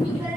because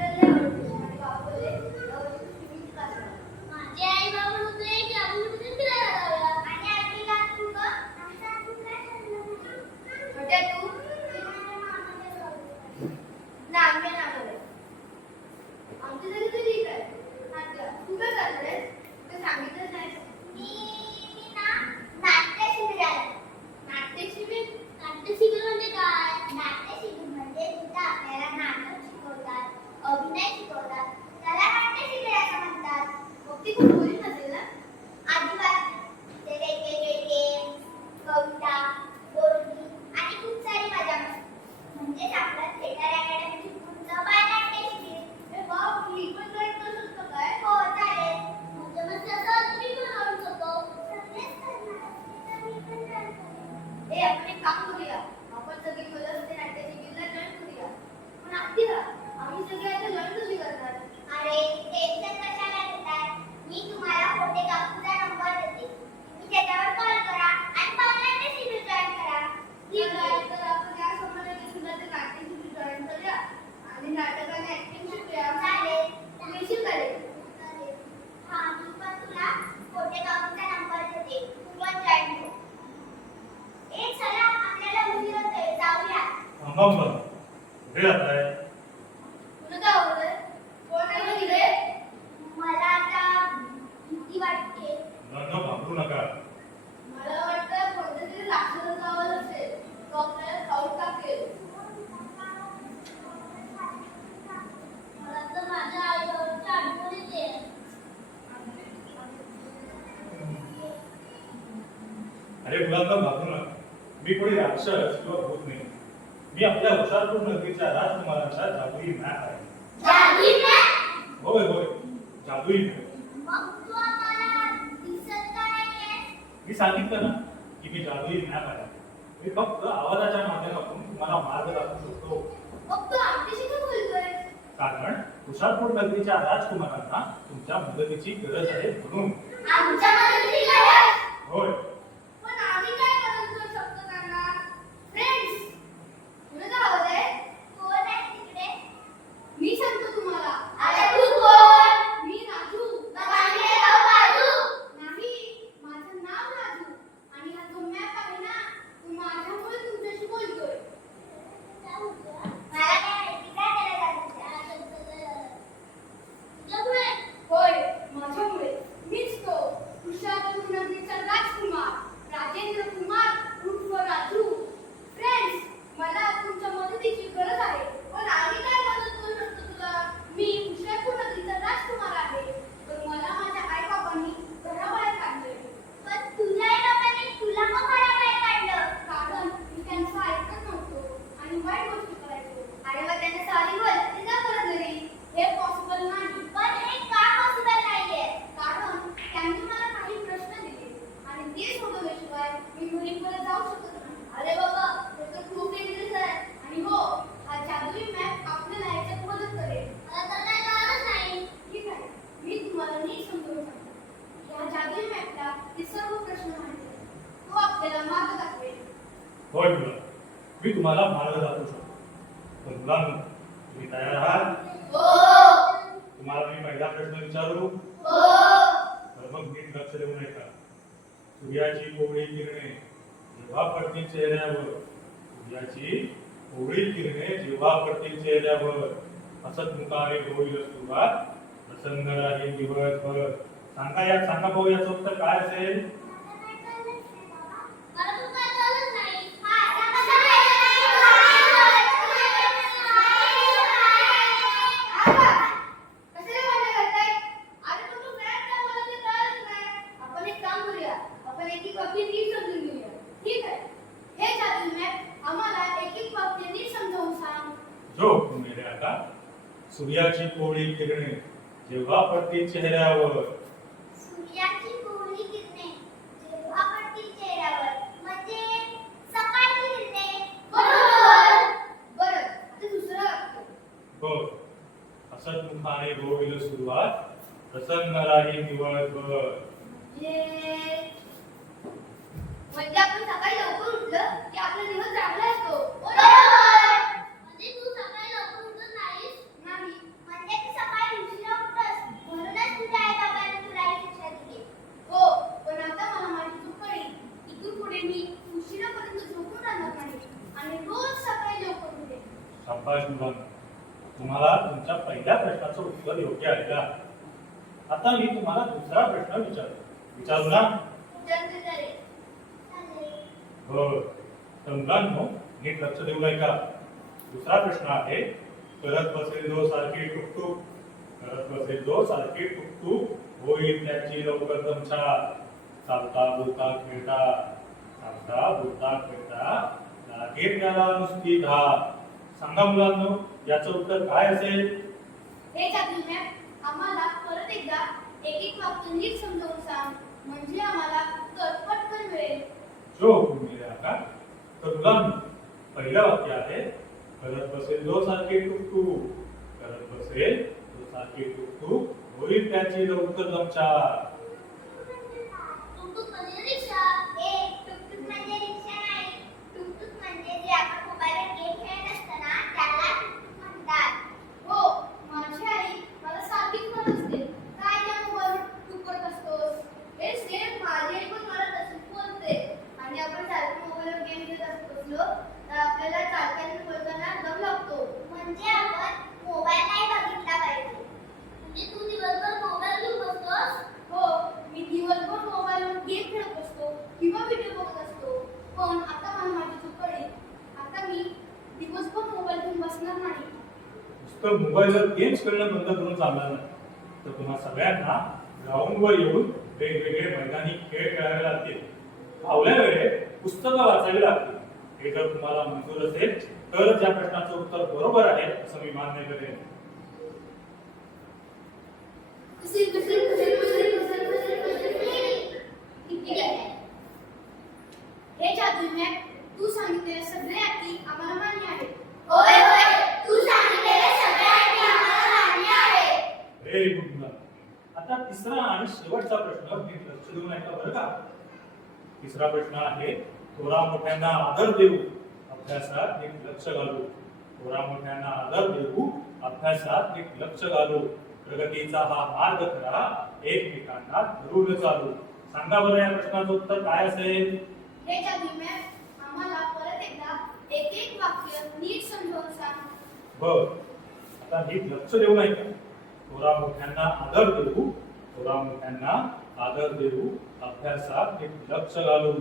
कुठे जाताय तुला काय आवडलंय कोण आहे तिकडे मला आता भीती वाटते. घाबरू नका. मला वाटतं कोणत्या तरी राक्षसाचा आवाज असेल तो आपल्याला खाऊन टाकेल. मला तर माझ्या आईवरची आठवण येते. अरे मुलांना घाबरू नका. मी कोणी राक्षस किंवा भूत नाही. मी आपल्या हुशारपूर नगरीच्या राजकुमारांचा जादुई मॅप आहे. जादुई होय होय. जादुई मॅप. मी सांगितलं ना की मी जादुई मॅप आहे. मी फक्त आवाजाच्या माध्यमातून तुम्हाला मार्ग दाखवू शकतो. कारण हुशारपूर नगरीच्या राजकुमारांना तुमच्या मदतीची गरज आहे म्हणून. आमच्या मदतीला आहे. होय पण आम्ही काय मदत करू शकतो त्यांना फ्रेंड्स तुला काय आवाज आहे कोण आहे तिकडे मी सांगतो तुम्हाला अरे तू कोण मी राजू माझे नाव राजू नाही माझं नाव राजू आणि हा जो मॅप आहे ना तो माझ्यामुळे तुमच्याशी बोलतोय मला काय माहिती काय तुझ्यामुळे होय माझ्यामुळे मीच तो हुशारपूर नगरीचा राजकुमार राजेंद्र कुमार उर्फ राजू फ्रेंड्स मला तुमच्या मदतीची गरज आहे पण आम्ही काय मदत करू शकतो तुला मी हुशारपूर नगरीचा राजकुमार आहे पण मला माझ्या आई बाबांनी घराबाहेर काढले पण तुझ्या आई बाबांनी तुला मग घराबाहेर काढलं कारण मी त्यांचं ऐकत नव्हतो आणि वाईट गोष्टी करायचो अरे मग त्यांना सॉरी बोल ते जा बरं घरी हे पॉसिबल नाही पण हे का पॉसिबल नाहीये कारण त्यांनी मला काही प्रश्न दिले आणि ते सोडवल्याशिवाय मी घरी परत जाऊ शकत नाही अरे बाबा हे तर खूप डेंजरस आहे आणि हो हा जादुई मॅप आपल्याला याच्यात मदत करेल मला तर काय कळलंच नाही ठीक आहे मी तुम्हाला नीट समजावून सांगतो या जादुई मॅपला ते सर्व प्रश्न माहिती आहेत. तो आपल्याला मार्ग दाखवेल होय मुला. मी तुम्हाला मार्ग दाखवू शकतो. पण मुलांना तुम्ही तयार आहात? तुम्हाला मी पहिला प्रश्न विचारू? तर मग नीट लक्ष देऊ नये का सूर्याची कोवळी किरणे जेव्हा पडतील चेहऱ्यावर सूर्याची कोवळी किरणे जेव्हा पडतील चेहऱ्यावर हसत मुखाने होईल सुरुवात प्रसंग राहील दिवसभर. सांगा यात सांगा भाऊ याचं उत्तर काय असेल मला तू काय कळलंच नाही हा सांगा आपण एक काम करूया आपण एक एक बाबतीत नीट समजून घेऊया ठीक आहे हे जादू मॅप आम्हाला एक एक बाबतीत नीट समजावून सांग जो मेरे आता सूर्याची कोवळी किरणे जेव्हा पडतील चेहऱ्यावर. सूर्याची कोवळी किरणे जेव्हा पडतील चेहऱ्यावर. म्हणजे सकाळची किरणे. बरोबर. बरं. आता दुसरं वाक्य. बघ हसत मुखाने होईल सुरुवात. प्रसन्न राहील दिवसभर. म्हणजे म्हणजे आपण सकाळी लवकर उठलं की आपला दिवस चांगला असतो बरोबर म्हणजे तू सकाळी लवकर उठत नाहीस नाही म्हणजे तू सकाळी उशिरा उठतस म्हणूनच तुझ्या आई बाबांनी तुला ही शिक्षा दिली हो पण आता मला माझी चूक कळली इथून पुढे मी उशिरापर्यंत झोपून राहणार नाही आणि रोज सकाळी लवकर उठेन शाबाश मुलांना तुम्हाला तुमच्या पहिल्या प्रश्नाचं उत्तर योग्य आहे का? आता मी तुम्हाला दुसरा प्रश्न विचारतो विचारू ना? जल्दी तर मुलांनो नीट लक्ष देऊ नये का दुसरा प्रश्न आहे करत बसेल जो सारखी टुकटुक करत बसेल जो सारखी टुकटुक होईल त्याची लवकर दमछा चालता बोलता खेळता चालता बोलता खेळता लागेल त्याला नुसती घा सांगा मुलांनो याचं उत्तर काय असेल? हे जादू मॅप आम्हाला परत एकदा एक एक वाक्य नीट समजावून सांग. म्हणजे आम्हाला उत्तर पटकन मिळेल. जो मेरे आका तर मुलांनो पहिलं वाक्य आहे करत बसेल जो सारखे टुकटुक करत बसेल जो सारखे टुकटुक. होईल त्याची लवकर दमछा टुकटुक म्हणजे रिक्षा ए टुकटुक म्हणजे रिक्षा नाही टुकटुक म्हणजे जे आपण मोबाईलवर गेम खेळत असतो ना त्याला टुकटुक म्हणतात हो माझी आई मला सारखीच म्हणत असते काय त्या मोबाईलवर तू करत असतोस हे सेम माझी आई पण मला तशीच बोलते आणि आपण सारखं मोबाईलवर गेम खेळत असतो तर आपल्याला चालताना बोलताना म्हणजे आपण मोबाईल नाही बघितला पाहिजे म्हणजे तू दिवसभर मोबाईल घेऊन बसतोस हो मी दिवसभर मोबाईलवर गेम खेळत असतो किंवा व्हिडिओ बघत असतो पण आता मला माझी चूक कळली आता मी दिवसभर मोबाईल घेऊन बसणार नाही नुसतं मोबाईलवर गेम्स खेळणं बंद करून चालणार नाही. तर तुम्हा सगळ्यांना ग्राउंडवर येऊन वेगवेगळे मैदानी खेळ खेळावे लागतील. फावल्या वेळेत पुस्तकं वाचावी लागतील. हे जर तुम्हाला मंजूर असेल तरच या प्रश्नाचं उत्तर बरोबर आहे असं मी मान्य करेन. बरं का तिसरा प्रश्न आहे थोरा मोठ्यांना आदर देऊ अभ्यासात नीट लक्ष घालू. थोरा मोठ्यांना आदर देऊ अभ्यासात नीट लक्ष घालू. प्रगतीचा हा मार्ग खरा एकमेकांना धरून चालू. सांगा बरं या प्रश्नाचं उत्तर काय असेल? हे जादू आम्हाला परत एकदा एक एक वाक्य नीट समजावून सांग. बर. आता नीट लक्ष देऊ नाही का थोरा मोठ्यांना आदर देऊ थोरा मोठ्यांना आदर देऊ अभ्यासात नीट लक्ष घालू.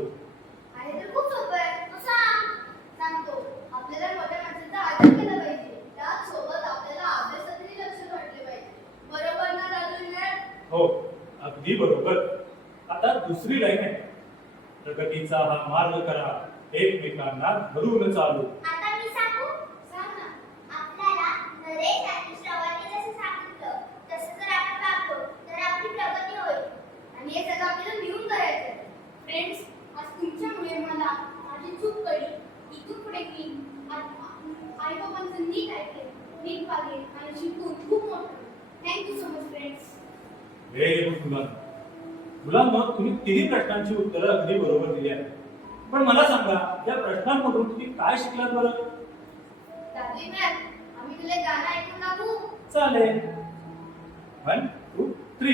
आणि तर खूप सोपं आहे. तू सांग. सांगतो. आपल्याला मोठ्या माणसाचा आदर केला पाहिजे. त्याच सोबत आपल्याला अभ्यासातही लक्ष घातले पाहिजे. बरोबर ना मॅप हो अगदी बरोबर. आता दुसरी लाईन आहे. प्रगतीचा हा मार्ग करा. एकमेकांना धरून चालू आता मी सांगू सांग ना आपल्याला नरेश आणि श्रवणने जसं सांगितलं तसं जर आपण वागलो तर आपली प्रगती होईल आणि हे सगळं आपल्याला लिहून करायचं फ्रेंड्स आज तुमच्यामुळे मला माझी चूक कळली इथून पुढे मी आई बाबांचं नीट ऐकले नीट वागेल आणि शिकून खूप मोठं thank you so much friends very good मुलांना मुलांना तुम्ही तिन्ही प्रश्नांची उत्तरं अगदी बरोबर दिली आहेत. पण मला सांगा या प्रश्नांमधून तुम्ही काय शिकलात बरं? दादी मॅम आम्ही तुला गाणं ऐकून दाखवू? चालेल. वन टू थ्री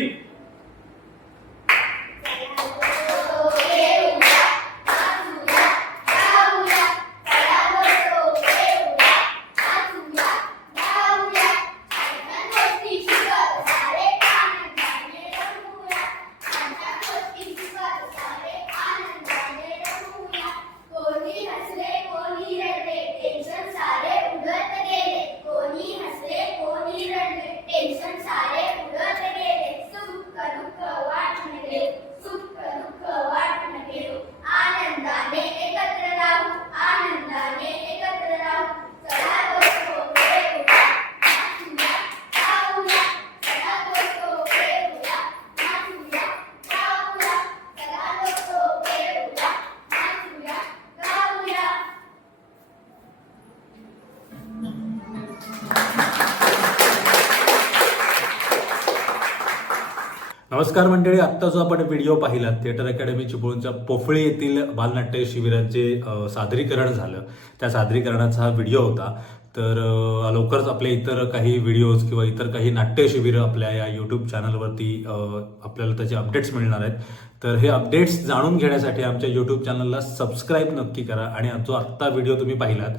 नमस्कार मंडळी आत्ता जो आपण व्हिडिओ पाहिला थिएटर अकॅडमी चिपळूणच्या पोफळी येथील बालनाट्य शिबिराचे सादरीकरण झालं. त्या सादरीकरणाचा हा व्हिडिओ होता. तर लवकरच आपले इतर काही व्हिडिओज किंवा इतर काही नाट्य शिबिरं आपल्या या यूट्यूब चॅनलवरती आपल्याला त्याचे अपडेट्स मिळणार आहेत. तर हे अपडेट्स जाणून घेण्यासाठी आमच्या यूट्यूब चॅनलला सबस्क्राईब नक्की करा आणि जो आत्ता व्हिडिओ तुम्ही पाहिलात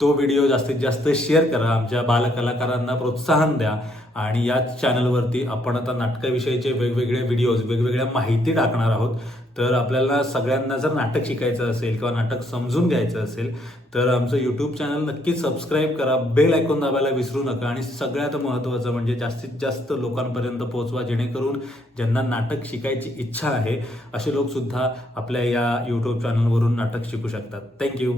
तो व्हिडिओ जास्तीत जास्त शेअर करा. आमच्या बालकलाकारांना प्रोत्साहन द्या. आणि याच चॅनलवरती आपण आता नाटकाविषयीचे वेगवेगळे व्हिडिओज वेगवेगळ्या माहिती टाकणार आहोत. तर आपल्याला सगळ्यांना जर नाटक शिकायचं असेल किंवा नाटक समजून घ्यायचं असेल तर आमचं यूट्यूब चॅनल नक्कीच सबस्क्राईब करा. बेल ऐकून दाबायला विसरू नका. आणि सगळ्यात महत्त्वाचं म्हणजे जास्तीत जास्त लोकांपर्यंत पोहोचवा जेणेकरून ज्यांना नाटक शिकायची इच्छा आहे असे लोकसुद्धा आपल्या या यूट्यूब चॅनलवरून नाटक शिकू शकतात. थँक्यू